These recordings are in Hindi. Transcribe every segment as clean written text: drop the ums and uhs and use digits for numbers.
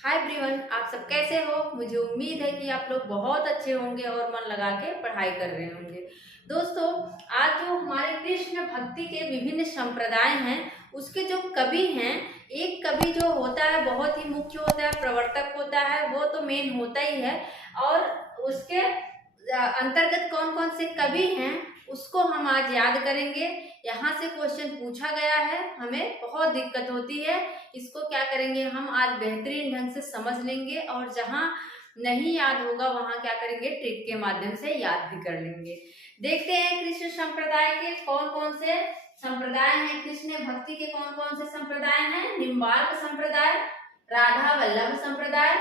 हाय एवरीवन, आप सब कैसे हो। मुझे उम्मीद है कि आप लोग बहुत अच्छे होंगे और मन लगा के पढ़ाई कर रहे होंगे। दोस्तों, आज जो हमारे कृष्ण भक्ति के विभिन्न संप्रदाय हैं, उसके जो कवि हैं, एक कवि जो होता है बहुत ही मुख्य होता है, प्रवर्तक होता है, वो तो मेन होता ही है। और उसके अंतर्गत कौन कौन से कवि हैं उसको हम आज याद करेंगे। यहाँ से क्वेश्चन पूछा गया है, हमें बहुत दिक्कत होती है। इसको क्या करेंगे, हम आज बेहतरीन ढंग से समझ लेंगे और जहाँ नहीं याद होगा वहाँ क्या करेंगे, ट्रिक के माध्यम से याद भी कर लेंगे। देखते हैं कृष्ण संप्रदाय के कौन कौन से संप्रदाय हैं। कृष्ण भक्ति के कौन कौन से संप्रदाय हैं। निम्बार्क संप्रदाय, राधा वल्लभ संप्रदाय,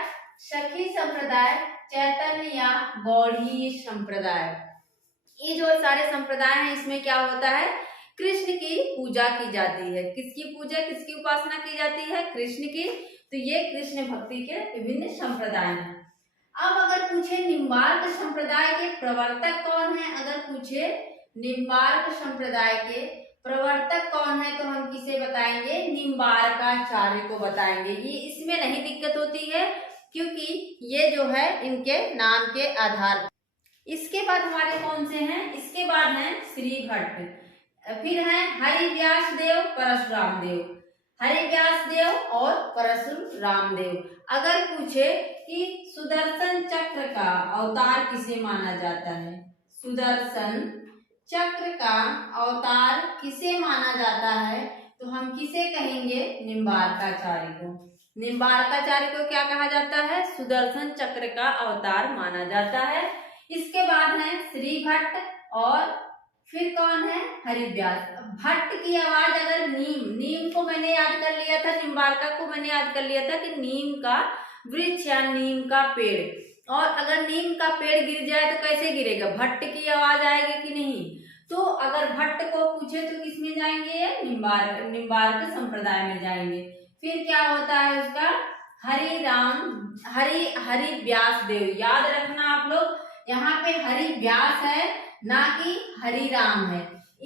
सखी संप्रदाय, चैतन्य या गौड़ीय संप्रदाय। ये जो सारे संप्रदाय हैं, इसमें क्या होता है, कृष्ण की पूजा की जाती है। किसकी पूजा, किसकी उपासना की जाती है, कृष्ण की। तो ये कृष्ण भक्ति के विभिन्न संप्रदाय हैं। अब अगर पूछे निम्बार्क संप्रदाय के प्रवर्तक कौन है, अगर पूछे निम्बार्क संप्रदाय के प्रवर्तक कौन है, तो हम किसे बताएंगे, निम्बार्काचार्य को बताएंगे। ये इसमें नहीं दिक्कत होती है क्योंकि ये जो है इनके नाम के आधार। इसके बाद हमारे कौन से हैं, इसके बाद हैं श्री भट्ट, फिर हैं हरिव्यास देव, परशुराम देव, हरिव्यास देव और परशुराम देव। अगर पूछे कि सुदर्शन चक्र का अवतार किसे माना जाता है, सुदर्शन चक्र का अवतार किसे माना जाता है, तो हम किसे कहेंगे, निम्बार्काचार्य को। निम्बार्काचार्य को क्या कहा जाता है, सुदर्शन चक्र का अवतार माना जाता है। इसके बाद है श्री भट्ट और फिर कौन है, हरिव्यास। भट्ट की आवाज अगर नीम को मैंने याद कर लिया था, निम्बार्का को मैंने याद कर लिया था कि नीम का वृक्ष या नीम का पेड़। और अगर नीम का पेड़ गिर जाए तो कैसे गिरेगा, भट्ट की आवाज आएगी कि नहीं। तो अगर भट्ट को पूछे तो किसमें जाएंगे, निम्बार्क संप्रदाय में जाएंगे। फिर क्या होता है उसका, हरिव्यास देव। याद रखना आप लोग, यहाँ पे हरिव्यास है ना कि हरिराम है।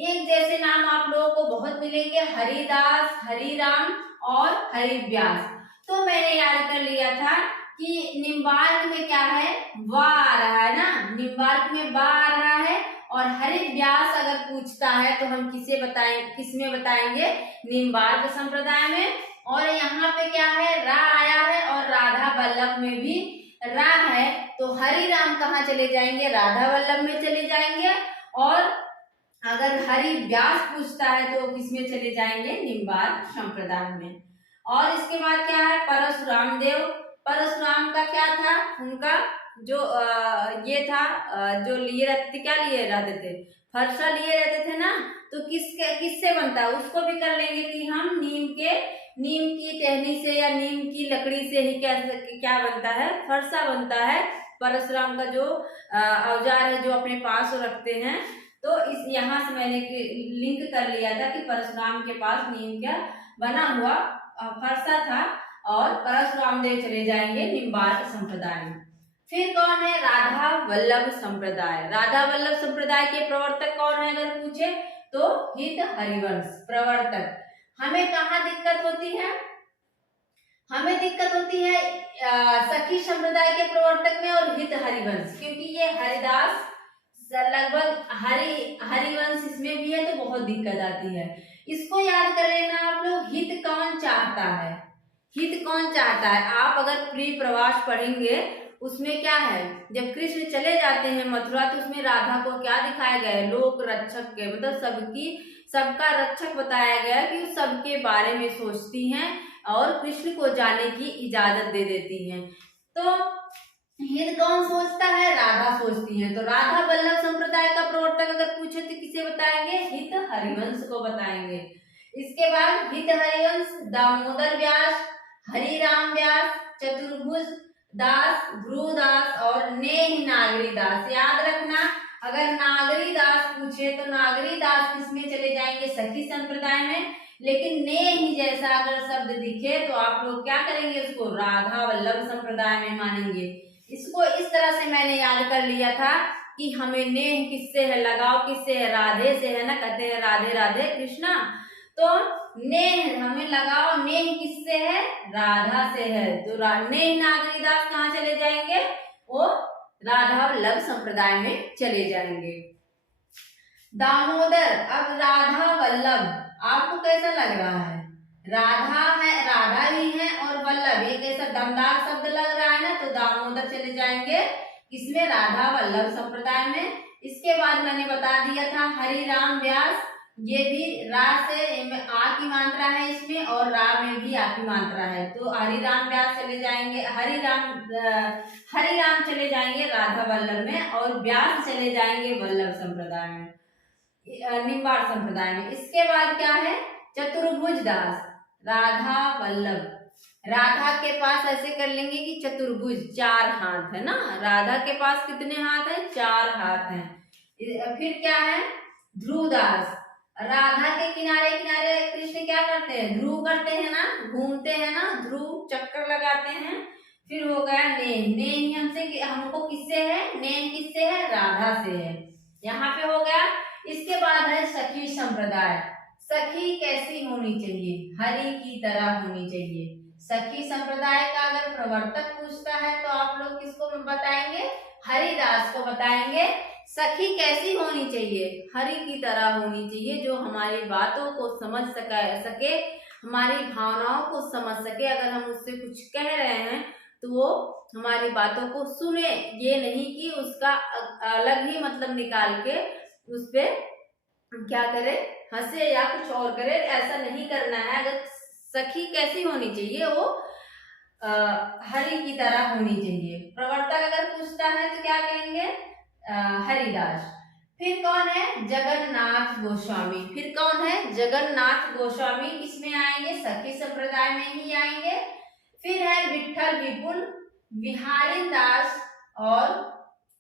एक जैसे नाम आप लोगों को बहुत मिलेंगे, हरिदास, हरिराम और हरिव्यास। तो मैंने याद कर लिया था कि निम्बार्क में क्या है, वा आ रहा है ना, निम्बार्क में वा आ रहा है। और हरिव्यास अगर पूछता है तो हम किसमें बताएंगे, निम्बार्क संप्रदाय में। और यहाँ पे क्या है, रा आया है और राधा वल्लभ में भी रा है, तो हरिराम कहाँ चले जाएंगे, राधा वल्लभ में चले जाएंगे। और अगर हरिव्यास पूछता है तो किसमें चले जाएंगे, निम्बार्क संप्रदाय में। और इसके बाद क्या है, परशुराम देव। परशुराम का क्या था, उनका जो ये था, जो लिए रहते थे, क्या लिए रहते थे, फरसा लिए रहते थे ना। तो किससे बनता है, उसको भी कर लेंगे कि हम नीम की टहनी से या नीम की लकड़ी से ही क्या बनता है, फरसा बनता है। परशुराम का जो औजार है जो अपने पास रखते हैं। तो इस यहाँ से मैंने लिंक कर लिया था कि परशुराम के पास नीम का बना हुआ फरसा था और परशुराम देव चले जाएंगे निम्बार्क संप्रदाय में। फिर कौन है, राधा वल्लभ संप्रदाय। राधा वल्लभ संप्रदाय के प्रवर्तक कौन है अगर पूछे तो हित हरिवंश प्रवर्तक। हमें कहाँ दिक्कत होती है, हमें दिक्कत होती है सखी संप्रदाय के प्रवर्तक में और हित हरिवंश, क्योंकि ये हरिदास लगभग हरिवंश इसमें भी है, तो बहुत दिक्कत आती है। इसको याद कर लेना आप लोग, हित कौन चाहता है, हित कौन चाहता है। आप अगर प्री प्रवास पढ़ेंगे उसमें क्या है, जब कृष्ण चले जाते हैं मथुरा तो उसमें राधा को क्या दिखाया गया है, लोक रक्षक के, मतलब सबका रक्षक बताया गया कि वो सबके बारे में सोचती हैं और कृष्ण को जाने की इजाजत दे देती हैं। तो हित कौन सोचता है, राधा सोचती है। तो राधा वल्लभ संप्रदाय का प्रवर्तक अगर पूछे तो किसे बताएंगे, हित हरिवंश को बताएंगे। इसके बाद हित हरिवंश दामोदर व्यास, हरिराम व्यास, चतुर्भुज दास, ध्रुवदास और नेह नागरी दास। याद रखना, अगर नागरी दास पूछे तो नागरी दास किसमें चले जाएंगे, सखी संप्रदाय में। लेकिन नेह जैसा अगर शब्द दिखे तो आप लोग क्या करेंगे, उसको राधा वल्लभ संप्रदाय में मानेंगे। इसको इस तरह से मैंने याद कर लिया था कि हमें नेह किससे है, लगाव किससे है, राधे से है ना, कहते हैं राधे राधे कृष्णा। तो नेह हमें लगाओ, नेह किससे है? राधा से है। तो नेह नागरी दास कहाँ चले जाएंगे? वो राधा वल्लभ संप्रदाय में चले जाएंगे। दामोदर, अब राधा वल्लभ आपको कैसा लग रहा है? राधा है, राधा भी है और वल्लभ, ये कैसा दमदार शब्द लग रहा है ना, तो दामोदर चले जाएंगे इसमें, राधा वल्लभ संप्रदाय में। इसके बाद मैंने बता दिया था हरिराम व्यास, ये भी रा से आ की मात्रा है इसमें और रा में भी आ की मात्रा है, तो हरिराम व्यास चले जाएंगे, हरिराम चले जाएंगे राधा वल्लभ में और व्यास चले जाएंगे वल्लभ संप्रदाय में, निम्बाड़ संप्रदाय में। इसके बाद क्या है? चतुर्भुज दास, राधा वल्लभ, राधा के पास ऐसे कर लेंगे कि चतुर्भुज, 4 हाथ है ना, राधा के पास कितने हाथ हैं? 4 हाथ हैं। फिर क्या है? ध्रुवदास, राधा के किनारे किनारे कृष्ण क्या करते हैं? ध्रुव करते हैं ना, घूमते हैं ना, ध्रुव चक्कर लगाते हैं। फिर हो गया नेह, नेह हमको किससे है? नेह किससे है? राधा से है, यहाँ पे हो गया। इसके बाद है सखी संप्रदाय, सखी कैसी होनी चाहिए? हरि की तरह होनी चाहिए। सखी संप्रदाय का अगर प्रवर्तक पूछता है तो आप लोग किसको बताएंगे? हरिदास को बताएंगे। सखी कैसी होनी चाहिए? हरि की तरह होनी चाहिए, जो हमारी बातों को समझ सके, हमारी भावनाओं को समझ सके। अगर हम उससे कुछ कह रहे हैं तो वो हमारी बातों को सुने, ये नहीं कि उसका अलग ही मतलब निकाल के उस पे क्या करे, हंसे या कुछ और करे, ऐसा नहीं करना है। अगर सखी कैसी होनी चाहिए? वो हरि की तरह होनी चाहिए। प्रवर्तक अगर पूछता है तो क्या कहेंगे? हरिदास। फिर कौन है? जगन्नाथ गोस्वामी। फिर कौन है? जगन्नाथ गोस्वामी। किसमें आएंगे? सखी संप्रदाय में ही आएंगे। फिर है विठल विपुल, बिहारी दास और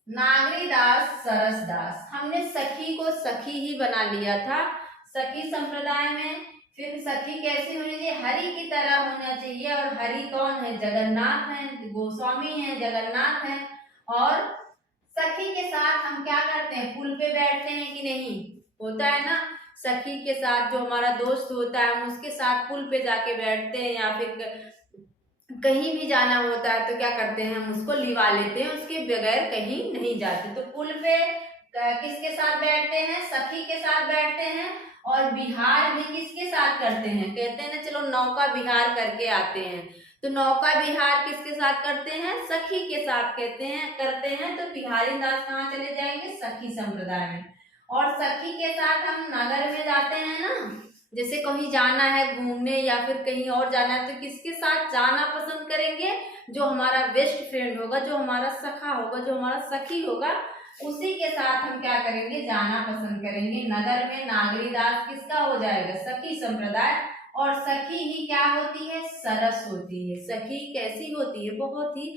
नागरी दास, सरस दास। हमने सखी को सखी ही बना लिया था सखी संप्रदाय में। फिर सखी कैसी होनी चाहिए? हरि की तरह होना चाहिए। और हरि कौन है? जगन्नाथ है, गोस्वामी है, जगन्नाथ है। और सखी के साथ हम क्या करते हैं? पुल पे बैठते हैं कि नहीं? होता है ना, सखी के साथ जो हमारा दोस्त होता है हम उसके साथ पुल पे जाके बैठते हैं, या फिर कहीं भी जाना होता है तो क्या करते हैं? हम उसको लिवा लेते हैं, उसके बगैर कहीं नहीं जाते। तो पुल पे किसके साथ बैठते हैं? सखी के साथ बैठते हैं। और बिहार भी किसके साथ करते हैं? कहते हैं ना चलो नौका विहार करके आते हैं, तो नौका विहार किसके साथ करते हैं? सखी के साथ करते हैं। तो बिहारी दास कहाँ चले जाएंगे? सखी संप्रदाय में। और सखी के साथ हम नगर में जाते हैं ना, जैसे कहीं जाना है घूमने या फिर कहीं और जाना है, तो किसके साथ जाना पसंद करेंगे? जो हमारा बेस्ट फ्रेंड होगा, जो हमारा सखा होगा, जो हमारा सखी होगा, उसी के साथ हम क्या करेंगे? जाना पसंद करेंगे। नगर में नागरी दास किसका हो जाएगा? सखी संप्रदाय। और सखी ही क्या होती है? सरस होती है। सखी कैसी होती है? बहुत ही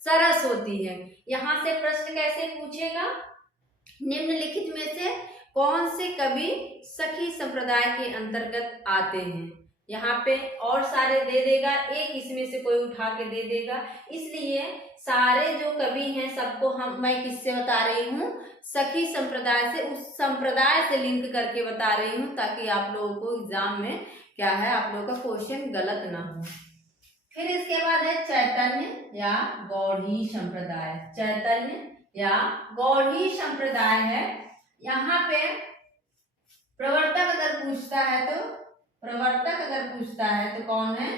सरस होती है। यहाँ से प्रश्न कैसे पूछेगा? निम्नलिखित में से कौन से कवि सखी संप्रदाय के अंतर्गत आते हैं? यहाँ पे और सारे दे देगा, एक इसमें से कोई उठा के दे देगा, इसलिए सारे जो कवि हैं सबको मैं किससे बता रही हूँ? सखी संप्रदाय से, उस संप्रदाय से लिंक करके बता रही हूँ, ताकि आप लोगों को एग्जाम में क्या है, आप लोगों का क्वेश्चन गलत ना हो। फिर इसके बाद है चैतन्य या गौड़ी संप्रदाय। चैतन्य या गौड़ी संप्रदाय है। यहाँ पे प्रवर्तक अगर पूछता है तो कौन है?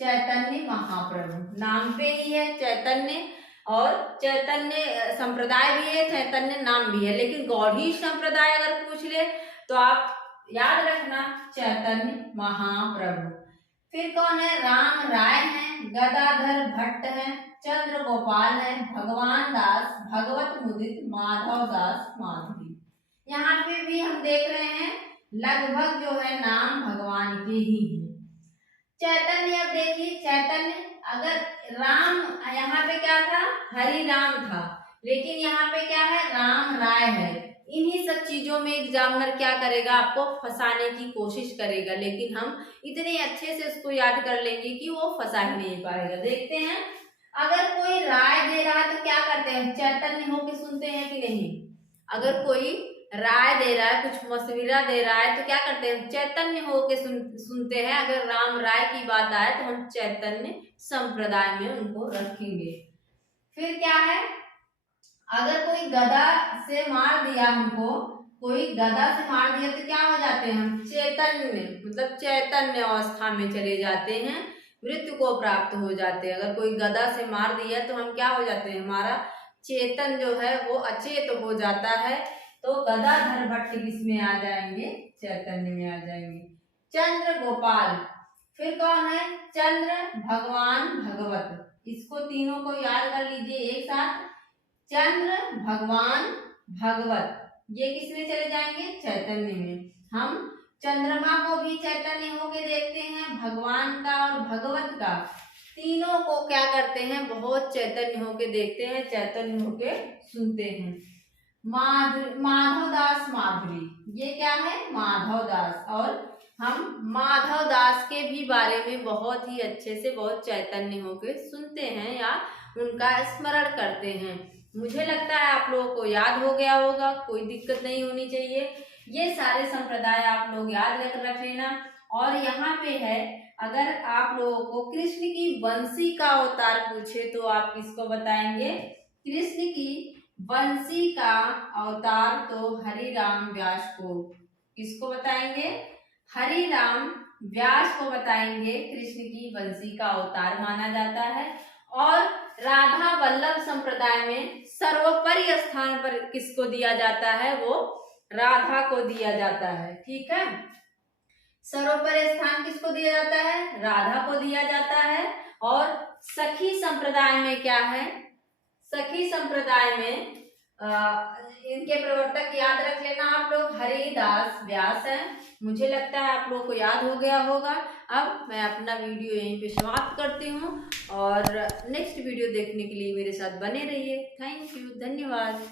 चैतन्य महाप्रभु। नाम पे ही है चैतन्य, और चैतन्य संप्रदाय भी है, चैतन्य नाम भी है। लेकिन गौड़ी संप्रदाय अगर पूछ ले तो आप याद रखना चैतन्य महाप्रभु। फिर कौन है? राम राय है, गदाधर भट्ट है, चंद्र गोपाल है, भगवान दास, भगवत मुदित, माधव दास माधवी। यहाँ पे भी हम देख रहे हैं लगभग जो है नाम भगवान के ही हैं। चैतन्य, अब देखिए चैतन्य, अगर राम यहाँ पे क्या था? हरि राम था, लेकिन यहाँ पे क्या है? राम राय है। इन्हीं सब चीजों में एग्जामिनर क्या करेगा? आपको फंसाने की कोशिश करेगा, लेकिन हम इतने अच्छे से उसको याद कर लेंगे कि वो फंसा ही नहीं पाएगा। देखते हैं, अगर कोई राय दे रहा है तो क्या करते हैं? चैतन्य होके सुनते हैं कि नहीं? अगर कोई राय दे रहा है, कुछ मशविरा दे रहा है, तो क्या करते हैं, चैतन्य होके सुनते हैं। अगर राम राय की बात आए तो हम चैतन्य संप्रदाय में उनको रखेंगे। फिर क्या है, अगर कोई गदा से मार दिया हमको, कोई गदा से मार दिया तो क्या हो जाते हैं हम, चैतन्य, मतलब चैतन्य अवस्था में चले जाते हैं, मृत्यु को प्राप्त हो जाते हैं। अगर कोई गदा से मार दिया तो हम क्या हो जाते हैं, हमारा चेतन जो है वो अचेत हो जाता है। तो गदाधर भट्ट किसमें आ जाएंगे, चैतन्य में आ जाएंगे। चंद्र गोपाल, फिर कौन है, चंद्र भगवान भगवत, इसको तीनों को याद कर लीजिए एक साथ। चंद्र भगवान भगवत, ये किसमें चले जाएंगे, चैतन्य में। हम चंद्रमा को भी चैतन्य होके देखते हैं, भगवान का और भगवत का, तीनों को क्या करते हैं, बहुत चैतन्य होके देखते हैं, चैतन्य होके सुनते हैं। माधवदास माधुरी, ये क्या है, माधवदास, और हम माधवदास के भी बारे में बहुत ही अच्छे से, बहुत चैतन्य होके सुनते हैं या उनका स्मरण करते हैं। मुझे लगता है आप लोगों को याद हो गया होगा, कोई दिक्कत नहीं होनी चाहिए। ये सारे संप्रदाय आप लोग याद रख लेना। और यहाँ पे है, अगर आप लोगों को कृष्ण की बंसी का अवतार पूछे तो आप किसको बताएंगे, कृष्ण की बंसी का अवतार तो हरिराम व्यास को, किसको बताएंगे, हरिराम व्यास को बताएंगे, कृष्ण की बंसी का अवतार माना जाता है। और राधा वल्लभ संप्रदाय में सर्वोपरि स्थान पर किसको दिया जाता है, वो राधा को दिया जाता है, ठीक है। सर्वोपरि स्थान किसको दिया जाता है, राधा को दिया जाता है। और सखी संप्रदाय में क्या है, सखी संप्रदाय में इनके प्रवर्तक याद रख लेना आप लोग, हरिदास व्यास है। मुझे लगता है आप लोगों को याद हो गया होगा। अब मैं अपना वीडियो यहीं पे समाप्त करती हूँ और नेक्स्ट वीडियो देखने के लिए मेरे साथ बने रहिए। थैंक यू, धन्यवाद।